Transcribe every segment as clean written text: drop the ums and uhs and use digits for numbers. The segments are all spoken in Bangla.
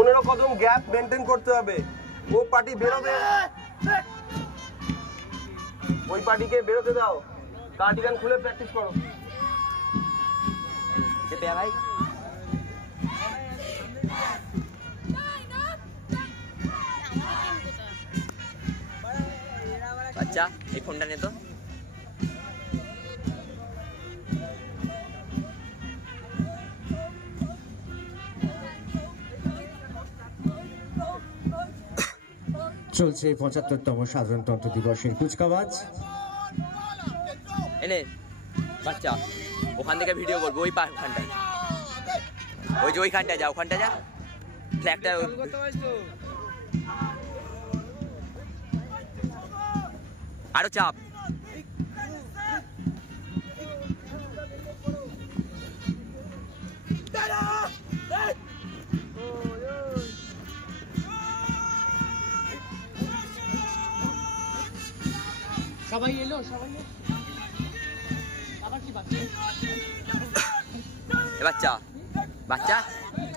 15 কদম গ্যাপ মেনটেন করতে হবে। ও পার্টি বেরোবে, ওই পার্টিকে বেরোতে দাও। কার্ডিগান খুলে প্র্যাকটিস করো। ভাই বাচ্চা এই ফোনটা নে তো। চলছে ৭৫তম সাধারণতন্ত্র দিবসের কুচকাওয়াজ। এনে বাচ্চা ওখান থেকে ভিডিও করবো, ওই ওখানটায়, ওই যে ওইখানটা যা, ওখানটা যা, ফ্ল্যাগটা আরো চাপ। সবাই এলো, সবাই আবার কি বাচ্চা বাচ্চা বাচ্চা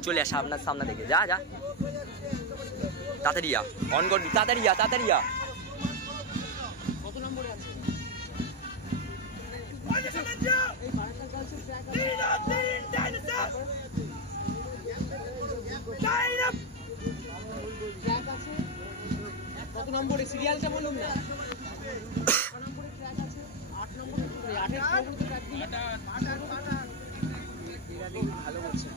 চলে আস আপনার সামনে থেকে, যা যা তাড়াতাড়ি যা, অন করবি, তাড়াতাড়ি যা, তাড়াতাড়ি যা। কত নম্বরে আছে? কত নম্বরে সিরিয়ালটা বলুন না। ভালো করছে।